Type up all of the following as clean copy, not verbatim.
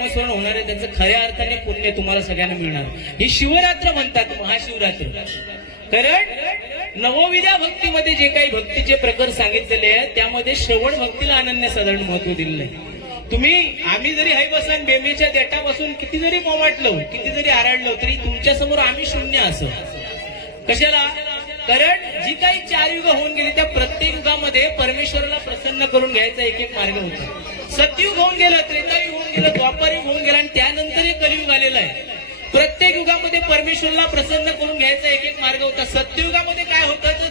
नामस्मरण होणार आहे त्याचं खऱ्या अर्थाने पुण्य तुम्हाला सगळ्यांना मिळणार. ही शिवरात्र म्हणतात, महाशिवरात्र. कारण नवविधा भक्तीमध्ये जे काही भक्तीचे प्रकार सांगितलेले आहेत त्यामध्ये श्रवण भक्तीला अनन्यसाधारण महत्व दिलेलं आहे. आम्ही जरी हरिबसन बेमेच्या देठापासून किती जरी मोमाटलो, किती जरी आराडलो, तरी तुमच्या समोर आम्ही शून्य असं. कशाला? कारण जी काही 4 युग होऊन गेली त्या प्रत्येक युगामध्ये परमेश्वराला प्रसन्न करून घ्यायचा एक एक मार्ग होता. सतयुग होऊन गेलं, त्रेतायुग होऊन गेलं, द्वापारयुग होऊन गेलं आणि त्यानंतर एक कलियुग आलेलं आहे. प्रत्येक युगामध्ये परमेश्वराला प्रसन्न करून घ्यायचा एक एक मार्ग होता. सत्ययुगामध्ये काय होतं तर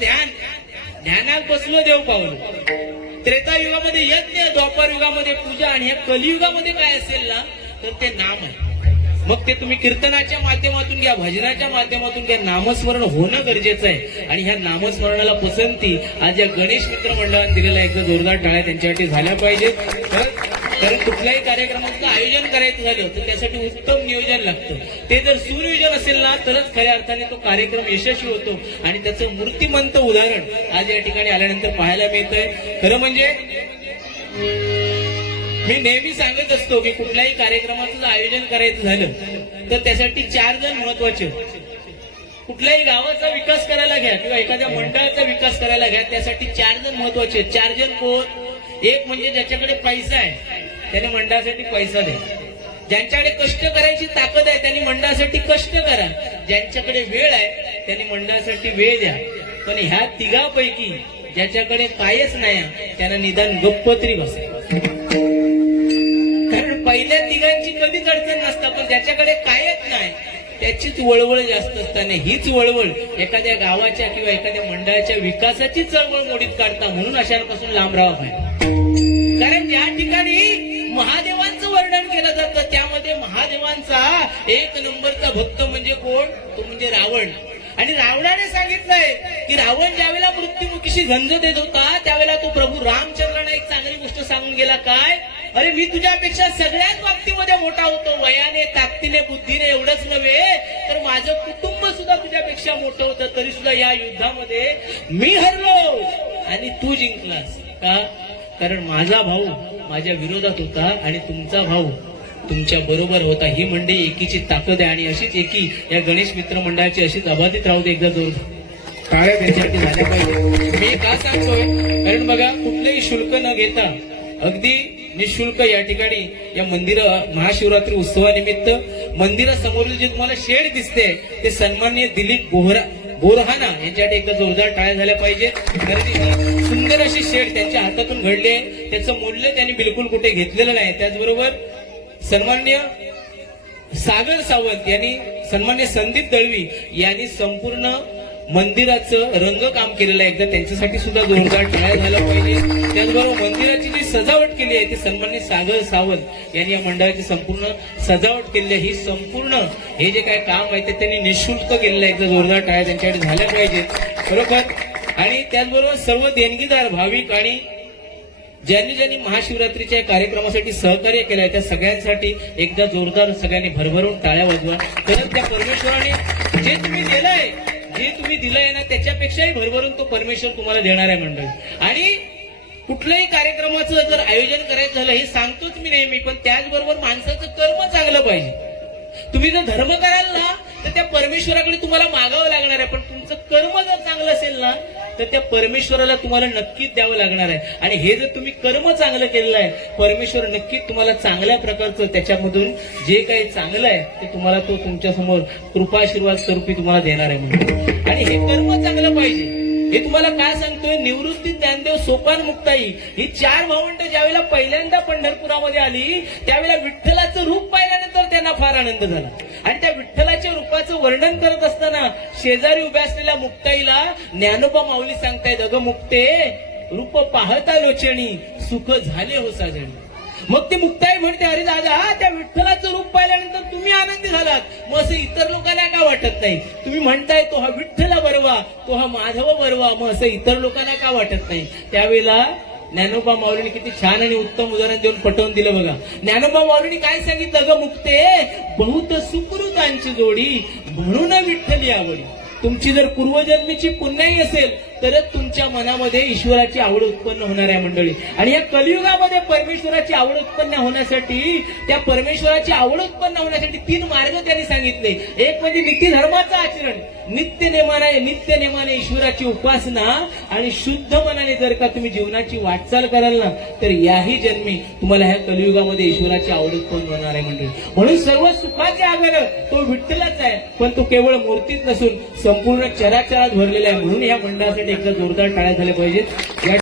ध्यानात बसलो देव पावलो. त्रेतायुगामध्ये यज्ञ, द्वापार युगामध्ये पूजा आणि ह्या कलियुगामध्ये काय असेल ना तर ते नाम आहे. मग ते तुम्ही कीर्तनाच्या माध्यमातून घ्या, भजनाच्या माध्यमातून घ्या, नामस्मरण होणं गरजेचं आहे. आणि ह्या नामस्मरणाला पसंती आज या गणेश मित्र मंडळाने दिलेला एकदा जोरदार टाळ्या त्यांच्यासाठी झाल्या पाहिजेत. कारण कुठल्याही कार्यक्रमाचं आयोजन करायचं झालं तर त्यासाठी उत्तम नियोजन लागतं. ते जर सुनियोजन असेल ना तरच खऱ्या अर्थाने तो कार्यक्रम यशस्वी होतो. आणि त्याचं मूर्तिमंत उदाहरण आज या ठिकाणी आल्यानंतर पाहायला मिळतंय. खरं म्हणजे मी नेहमी सांगत असतो की कुठल्याही कार्यक्रमाचं आयोजन करायचं झालं तर त्यासाठी 4 जण महत्वाचे. कुठल्याही गावाचा विकास करायला घ्या किंवा एखाद्या मंडळाचा विकास करायला घ्या, त्यासाठी 4 जण महत्वाचे. 4 जण कोण? एक म्हणजे ज्याच्याकडे पैसा आहे त्याने मंडळासाठी पैसा द्या. ज्यांच्याकडे कष्ट करायची ताकद आहे त्यांनी मंडळासाठी कष्ट करा. ज्यांच्याकडे वेळ आहे त्यांनी मंडळासाठी वेळ द्या. पण ह्या तिघापैकी ज्याच्याकडे कायच नाही त्यांना निदान गप्प तरी बसा. कारण पहिल्या तिघांची कधीच अडचण नसतात, पण ज्याच्याकडे कायच नाही त्याचीच वळवळ जास्त असताना हीच वळवळ एखाद्या गावाच्या किंवा एखाद्या मंडळाच्या विकासाची चळवळ मोडीत काढता. म्हणून अशांपासून लांब राहा पाहिजे. कारण या ठिकाणी महादेवांचं वर्णन केलं जातं, त्यामध्ये महादेवांचा 1 नंबरचा भक्त म्हणजे कोण? तो म्हणजे रावण. आणि रावणाने सांगितलंय की रावण ज्यावेळेला मृत्युमुखीशी झंझ देत होता त्यावेळेला तो प्रभू रामचंद्राने एक चांगली गोष्ट सांगून गेला. काय? अरे मी तुझ्यापेक्षा सगळ्याच बाबतीमध्ये मोठा होतो, वयाने, ताकदीने, बुद्धीने. एवढंच नव्हे तर माझं कुटुंब सुद्धा तुझ्यापेक्षा मोठं होतं, तरी सुद्धा या युद्धामध्ये मी हरलो आणि तू जिंकलास. का? कारण माझा भाऊ माझ्या विरोधात होता आणि तुमचा भाऊ तुमच्या बरोबर होता. ही म्हणजे एकीची ताकद आहे. आणि अशीच एकी या गणेश मित्र मंडळाची अशीच अबाधित राहू दे. एकदा जोर टाळ्या त्यांच्यासाठी झाल्या पाहिजे. मी का सांगतोय? कारण बघा, कुठलेही शुल्क न घेता अगदी निशुल्क या ठिकाणी या मंदिर महाशिवरात्री उत्सवानिमित्त मंदिरासमोरील जे तुम्हाला शेड दिसते ते सन्माननीय दिलीप बोरहाना यांच्यासाठी एकदा जोरदार टाळ्या झाल्या पाहिजे. सुंदर अशी शेड त्यांच्या हातातून घडली आहे, त्याचं मूल्य त्यांनी बिलकुल कुठे घेतलेलं नाही. त्याचबरोबर सन्माननीय सागर सावंत यांनी, सन्माननीय संदीप दळवी यांनी संपूर्ण मंदिराचं रंगकाम केलेलं आहे. एकदा त्यांच्यासाठी सुद्धा जोरदार टाळ्या झाल्या पाहिजे. त्याचबरोबर मंदिराची जी सजावट केली आहे ती सन्माननीय सागर सावंत यांनी या मंडळाची संपूर्ण सजावट केलेली आहे. ही संपूर्ण हे जे काय काम आहे ते त्यांनी निःशुल्क केलेलं आहे. एकदा जोरदार टाळ्या त्यांच्यासाठी झाल्या पाहिजेत, बरोबर. आणि त्याचबरोबर सर्व देणगीदार भाविक आणि ज्यांनी महाशिवरात्रीच्या कार्यक्रमासाठी सहकार्य केलं आहे त्या सगळ्यांसाठी एकदा जोरदार सगळ्यांनी भरभरून टाळ्या वाजवा. तरच त्या परमेश्वराने जे तुम्ही दिलंय ना त्याच्यापेक्षाही भरभरून तो परमेश्वर तुम्हाला देणार आहे मंडळी. आणि कुठल्याही कार्यक्रमाचं जर आयोजन करायचं झालं हे सांगतोच मी नेहमी, पण त्याचबरोबर माणसाचं कर्म चांगलं पाहिजे. तुम्ही जर धर्म कराल ना तर त्या परमेश्वराकडे तुम्हाला मागावं लागणार आहे, पण तुमचं कर्म जर चांगलं असेल ना तर त्या परमेश्वराला तुम्हाला नक्कीच द्यावं लागणार आहे. आणि हे जर तुम्ही कर्म चांगलं केलेलं आहे परमेश्वर नक्कीच तुम्हाला चांगल्या प्रकारचं त्याच्यामधून जे काही चांगलं आहे ते तुम्हाला तो तुमच्या समोर कृपाशीर्वाद स्वरूपी तुम्हाला देणार आहे. आणि हे कर्म चांगलं पाहिजे. हे तुम्हाला काय सांगतोय? निवृत्ती, ज्ञानदेव, सोपान, मुक्ताई ही 4 भावंड ज्यावेळेला पहिल्यांदा पंढरपुरामध्ये आली त्यावेळेला विठ्ठलाचं रूप पाहिल्यानंतर त्यांना फार आनंद झाला. आणि त्या विठ्ठलाच्या रूपाचं वर्णन करत असताना शेजारी उभ्या असलेल्या मुक्ताईला ज्ञानोबा माऊली सांगतायत, अगं मुक्ते, रूप पाहता लोचणी, सुख झाले हो साजणी. मग ती मुक्ताई म्हणते, अरे दादा, त्या विठ्ठलाचं रूप पाहिल्यानंतर तुम्ही आनंदी झालात, मग असं इतर लोकांना का वाटत नाही? तुम्ही म्हणताय तो हा विठ्ठला बरवा, तो हा माधव बरवा, मग असं इतर लोकांना का वाटत नाही? त्यावेळेला ज्ञानोबा माऊलीने किती छान आणि उत्तम उदाहरण देऊन पटवून दिलं बघा. ज्ञानोबा माऊलीने काय सांगितलं? ग मुक्ते, बहुत सुकृतांची जोडी, म्हणून विठ्ठली आवडी. तुमची जर पूर्वजन्मीची पुण्याई असेल तरच तुमच्या मनामध्ये ईश्वराची आवड उत्पन्न होणार आहे मंडळी. आणि या कलियुगामध्ये परमेश्वराची आवड उत्पन्न होण्यासाठी, त्या परमेश्वराची आवड उत्पन्न होण्यासाठी 3 मार्ग त्यांनी सांगितले. एक म्हणजे नीतिधर्माचं आचरण, नित्य नेमाने ईश्वराची उपासना, आणि शुद्ध मनाने जर का तुम्ही जीवनाची वाटचाल कराल ना, तर याही जन्मी तुम्हाला ह्या कलियुगामध्ये ईश्वराची आवड उत्पन्न होणार आहे मंडळी. म्हणून सर्व सुखाचे आगर तो विठ्ठलच आहे, पण तो केवळ मूर्तीत नसून संपूर्ण चराचरात भरलेला आहे. म्हणून या मंडळासाठी एकदा जोरदार टाळ्या झाल्या पाहिजेत.